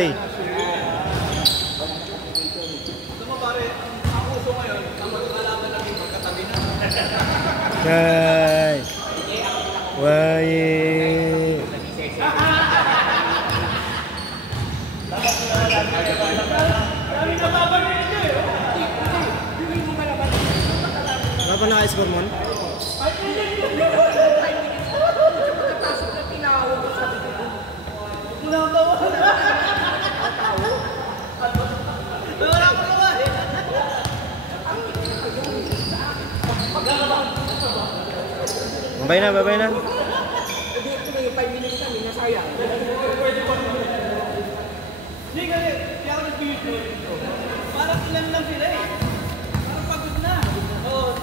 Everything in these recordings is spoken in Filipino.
Hey. Guys. Why? Berapa na ice cream mo? Babay na. Hindi, ito may 5 minutes kami, nasayang. Hindi kasi, kaya ako nag-video. Parang ilan lang sila eh. Parang pagod na. Oo.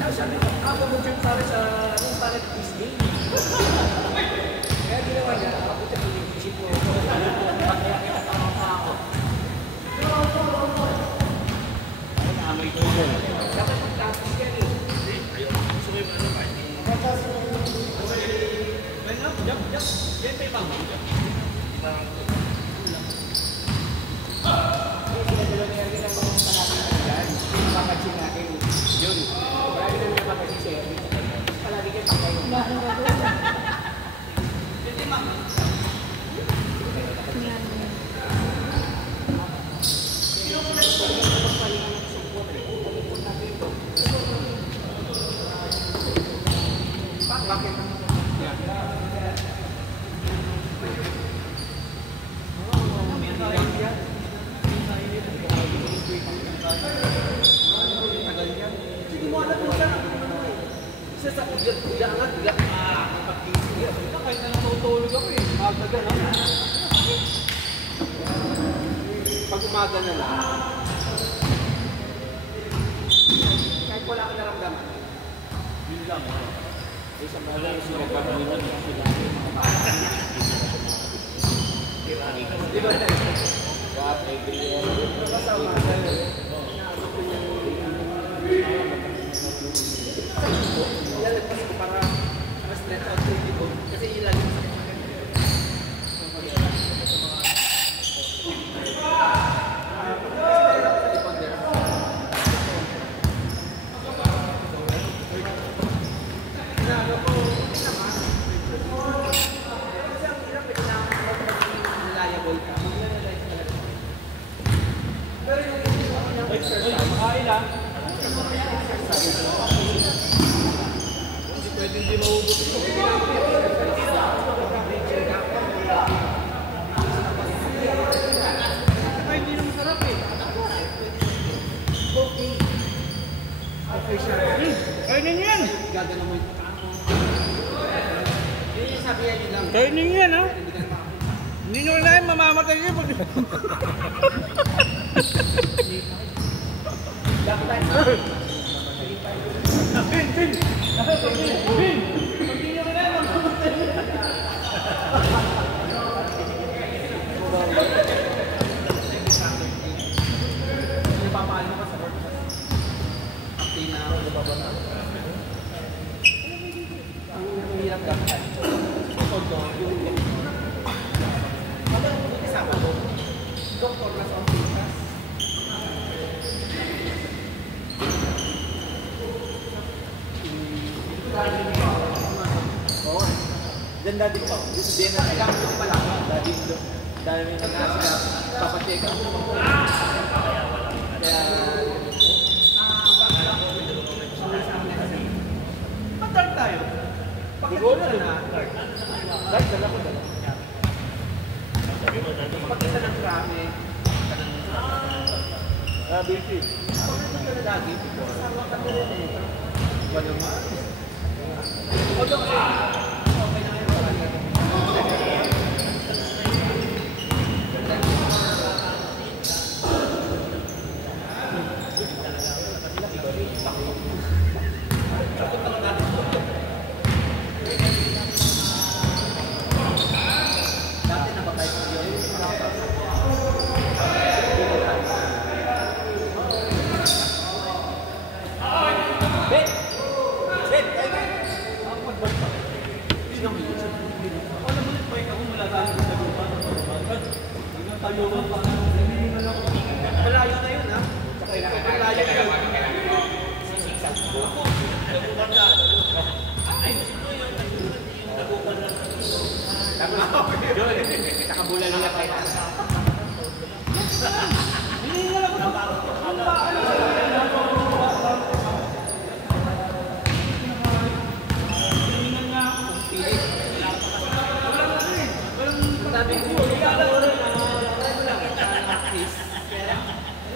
Tapos sabi ko, ako mo dyan para sa, parang Disney. Kaya ginawa niya, ako ito pinisip ko. Kaya kinatama pa ako. Ay, naamoy ko yun. Dapat mag-tapos yan eh. Pag umaga na lang, kahit wala ka naramdaman, yun lang. Isang bagay, sinagpapalitan niya sila. Di ba tayo? God, every year. Kasama tayo. Ilalagpas ko para ma-stretch out ko dito. Kasi ilalagpas ko. Kainin yan, ha? Hindi nyo kailangan mamamatay siya pag... Dan dati ko, din na lang ko pala. Dahil may nasa papacheck ako. Kaya matar tayo. Siguro na. Dahil dala ko dala. Pagkita ng krami. Busy. Pagkita ka na lagi. Kasama ka na rin eh. Ba naman? O doon Malayo na yun, ha? Malayo na yun. Nakabulan nila kayo. Sabi ko,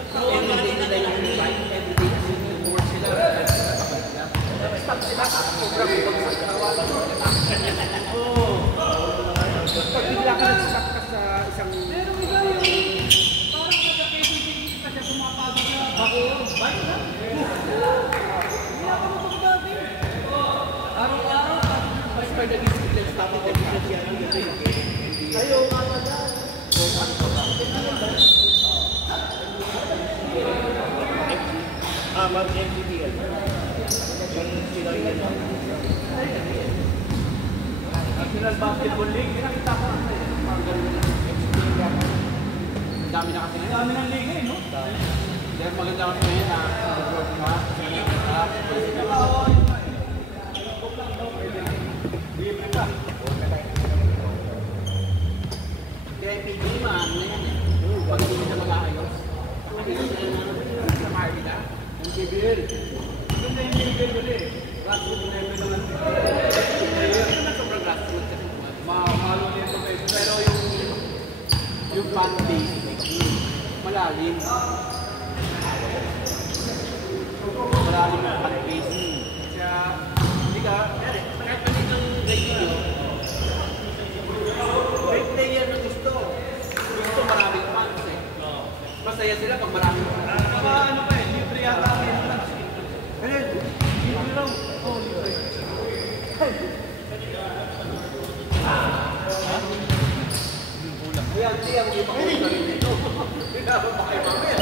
everyday nila yung fight, everyday yung work sila. Stop sila, program yung pag bigla ka nagsasak ka sa isang... Pero ikaw yung parang nagka-KPPG ka siya pumapagod na. Ako, ba't na? Hindi ako mapagdati. Araw-araw, Mas may naging signal stop at naging siya ng gabi. Ayaw nga na na. Mag-MPBL. Yung sila yun. National Basketball League, nakita ko ang dami na kasi ang dami ng liga eh, no? Dahil maganda kasi ngayon na nag-work ka, libre ka. Kaya PG, maano na yan eh. Pag hindi na mag-aayos. Sa Marvin na. Ang PBL. Ito na yung PBL ulit. Grassroot level na lang. Hindi naman sobrang grassroots kasi Mahalo nito kayo. pero yung fan base, malalim. Malalim yung fan base. Kaya, hindi ka, kahit ganitong grade nyo, may player na gusto. Gusto maraming fans eh. Masaya sila pag maraming fans. Saka ano pa eh, libre yata ang entrance. Ayun, libre raw. Oo, libre. Kaya hindi ako ipakita rin dito. Hindi na ako makipamit.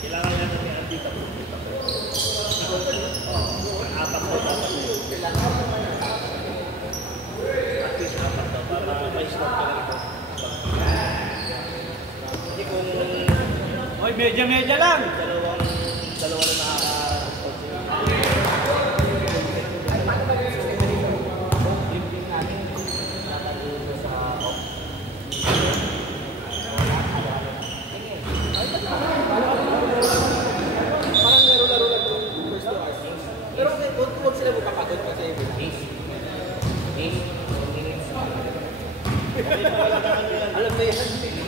Kailangan yan natin ang dito. Apat na dapat. At least apat daw para may stop ka rin ito. Hindi kung Oy, medya-medya lang. dalawa na nakaka-sponsor. Parang laro-laro lang yung first 2 hours. Pero huwag sila mapapagod kasi alam na yan.